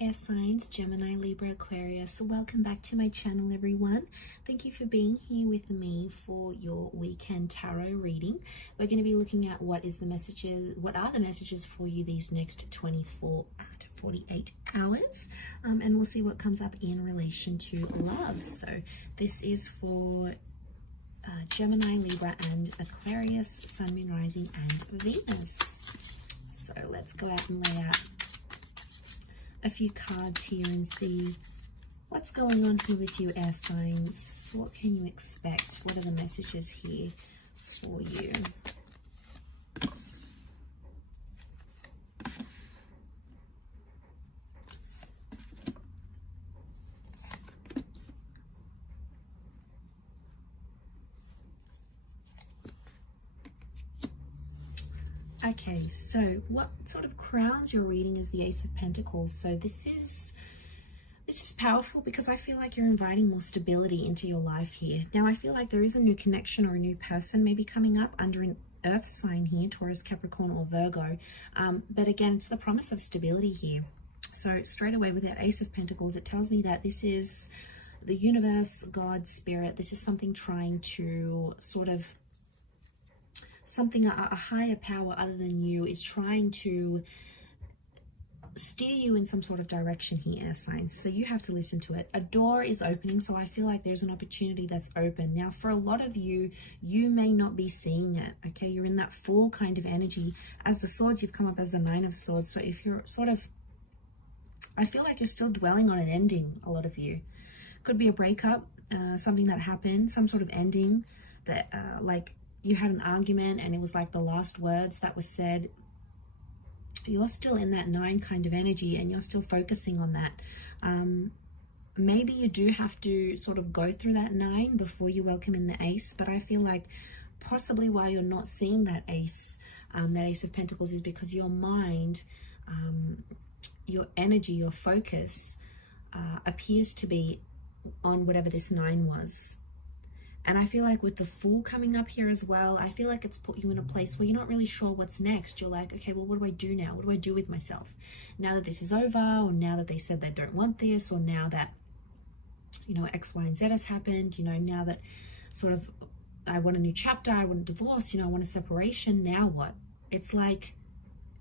air signs, Gemini, Libra, Aquarius. Welcome back to my channel, everyone. Thank you for being here with me for your weekend tarot reading. We're going to be looking at what are the messages for you these next 24 to 48 hours, and we'll see what comes up in relation to love. So this is for Gemini, Libra, and Aquarius, Sun, Moon, Rising, and Venus. So let's go out and lay out a few cards here and see what's going on here with you, air signs. What can you expect? What are the messages here for you? Okay, so what sort of crowns your reading is the Ace of Pentacles. So this is powerful because I feel like you're inviting more stability into your life here. Now I feel like there is a new connection or a new person maybe coming up under an earth sign here, Taurus, Capricorn, or Virgo. But again, it's the promise of stability here. So straight away with that Ace of Pentacles, it tells me that this is the universe, God, spirit. This is something trying to sort of a higher power other than you is trying to steer you in some sort of direction here, air signs. So you have to listen to it. A door is opening, so I feel like there's an opportunity that's open. Now, for a lot of you, you may not be seeing it, okay? You're in that full kind of energy. As the swords, you've come up as the Nine of Swords. So if you're sort of, I feel like you're still dwelling on an ending, a lot of you. Could be a breakup, something that happened, some sort of ending that, like, you had an argument and it was like the last words that was said. You're still in that 9 kind of energy and you're still focusing on that. Maybe you do have to sort of go through that 9 before you welcome in the Ace, but I feel like possibly why you're not seeing that Ace of Pentacles is because your mind, your energy, your focus appears to be on whatever this 9 was. And I feel like with the Fool coming up here as well, I feel like it's put you in a place where you're not really sure what's next. You're like, okay, well, what do I do now? What do I do with myself? Now that this is over, or now that they said they don't want this, or now that, you know, X, Y, and Z has happened, you know, now that sort of I want a new chapter, I want a divorce, you know, I want a separation, now what? It's like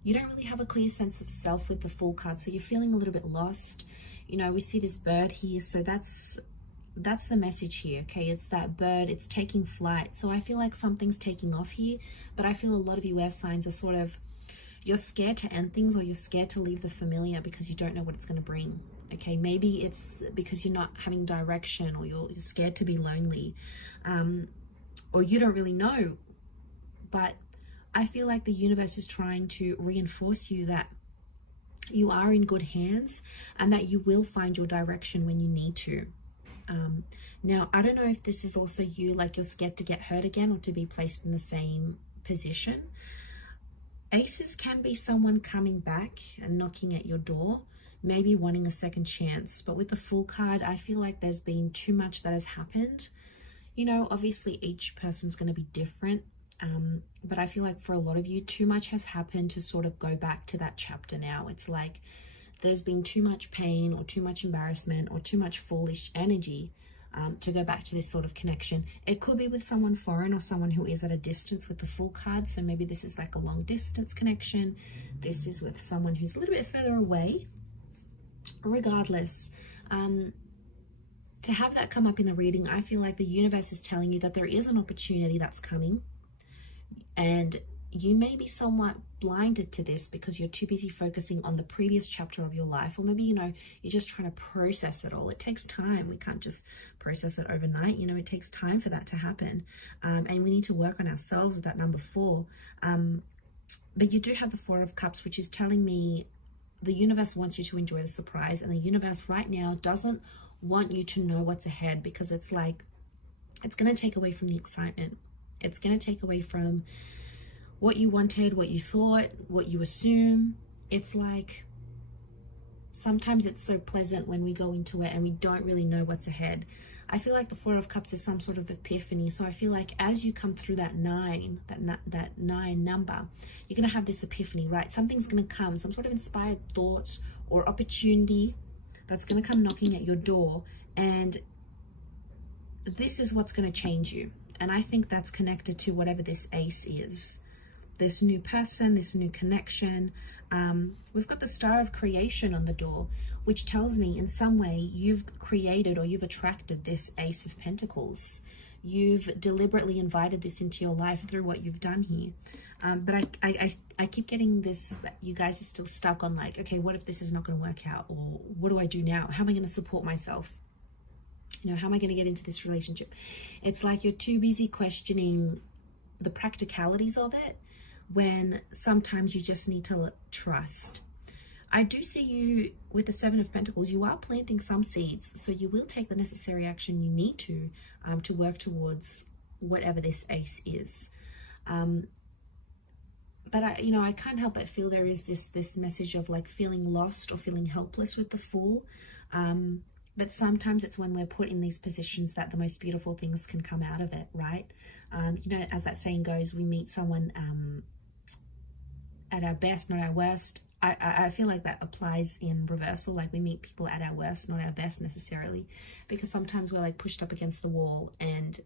you don't really have a clear sense of self with the Fool card, so you're feeling a little bit lost. You know, we see this bird here, so that's the message here, okay? It's that bird, it's taking flight. So I feel like something's taking off here, but I feel a lot of you air signs are sort of, you're scared to end things, or you're scared to leave the familiar because you don't know what it's going to bring, okay? Maybe it's because you're not having direction, or you're scared to be lonely, or you don't really know. But I feel like the universe is trying to reinforce you that you are in good hands and that you will find your direction when you need to. Now, I don't know if this is also you, like you're scared to get hurt again or to be placed in the same position. Aces can be someone coming back and knocking at your door, maybe wanting a second chance. But with the Fool card, I feel like there's been too much that has happened. You know, obviously each person's going to be different. But I feel like for a lot of you, too much has happened to sort of go back to that chapter now. It's like there's been too much pain or too much embarrassment or too much foolish energy to go back to this sort of connection. It could be with someone foreign or someone who is at a distance with the Fool card. So maybe this is like a long distance connection. This is with someone who's a little bit further away. Regardless, to have that come up in the reading, I feel like the universe is telling you that there is an opportunity that's coming. And you may be somewhat blinded to this because you're too busy focusing on the previous chapter of your life, or maybe, you know, you're just trying to process it all. It takes time. We can't just process it overnight. You know, it takes time for that to happen. And we need to work on ourselves with that number 4. But you do have the 4 of Cups, which is telling me the universe wants you to enjoy the surprise, and the universe right now doesn't want you to know what's ahead, because it's like, it's going to take away from the excitement. It's going to take away from what you wanted, what you thought, what you assume. It's like sometimes it's so pleasant when we go into it and we don't really know what's ahead. I feel like the Four of Cups is some sort of epiphany. So I feel like as you come through that nine number, you're going to have this epiphany, right? Something's going to come, some sort of inspired thought or opportunity that's going to come knocking at your door. And this is what's going to change you. And I think that's connected to whatever this ace is. This new person, this new connection. We've got the Star of Creation on the door, which tells me in some way you've created or you've attracted this Ace of Pentacles. You've deliberately invited this into your life through what you've done here. But I keep getting this, that you guys are still stuck on like, okay, what if this is not going to work out? Or what do I do now? How am I going to support myself? You know, how am I going to get into this relationship? It's like you're too busy questioning the practicalities of it, when sometimes you just need to trust. I do see you with the Seven of Pentacles. You are planting some seeds, so you will take the necessary action you need to work towards whatever this ace is. But I can't help but feel there is this message of like feeling lost or feeling helpless with the Fool. But sometimes it's when we're put in these positions that the most beautiful things can come out of it, right? As that saying goes, we meet someone at our best, not our worst. I feel like that applies in reversal. Like we meet people at our worst, not our best necessarily, because sometimes we're like pushed up against the wall, and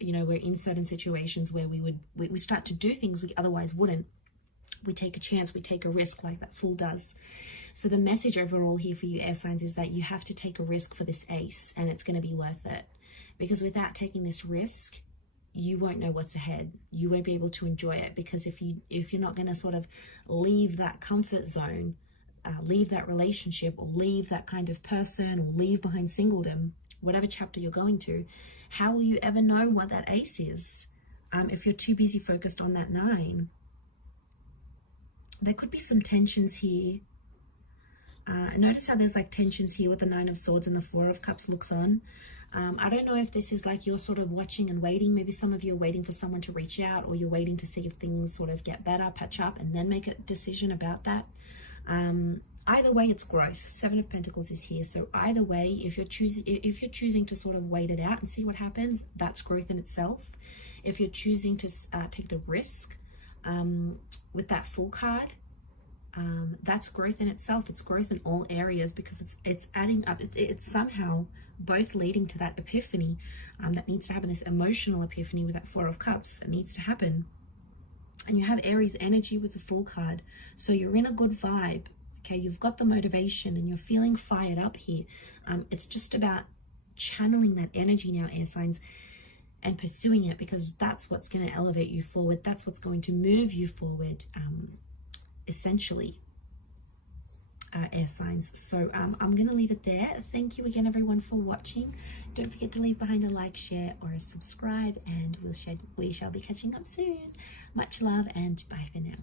we're in certain situations where we start to do things we otherwise wouldn't. We take a chance, we take a risk like that Fool does. So the message overall here for you air signs is that you have to take a risk for this ace, and it's going to be worth it, because without taking this risk, you won't know what's ahead. You won't be able to enjoy it, because if you're not going to sort of leave that comfort zone, leave that relationship, or leave that kind of person, or leave behind singledom, whatever chapter you're going to, how will you ever know what that ace is if you're too busy focused on that 9? There could be some tensions here. Notice how there's like tensions here with the 9 of Swords and the 4 of Cups looks on. I don't know if this is like you're sort of watching and waiting. Maybe some of you are waiting for someone to reach out, or you're waiting to see if things sort of get better, patch up, and then make a decision about that. Either way, it's growth. 7 of Pentacles is here. So either way, if you're choosing to sort of wait it out and see what happens, that's growth in itself. If you're choosing to take the risk with that Fool card, that's growth in itself. It's growth in all areas, because it's adding up. It's somehow both leading to that epiphany that needs to happen, this emotional epiphany with that 4 of Cups that needs to happen. And you have Aries energy with the Fool card, so you're in a good vibe. Okay, you've got the motivation and you're feeling fired up here. It's just about channeling that energy now, air signs, and pursuing it, because that's what's going to elevate you forward. That's what's going to move you forward, essentially, air signs. So I'm going to leave it there. Thank you again, everyone, for watching. Don't forget to leave behind a like, share, or a subscribe, and we shall be catching up soon. Much love, and bye for now.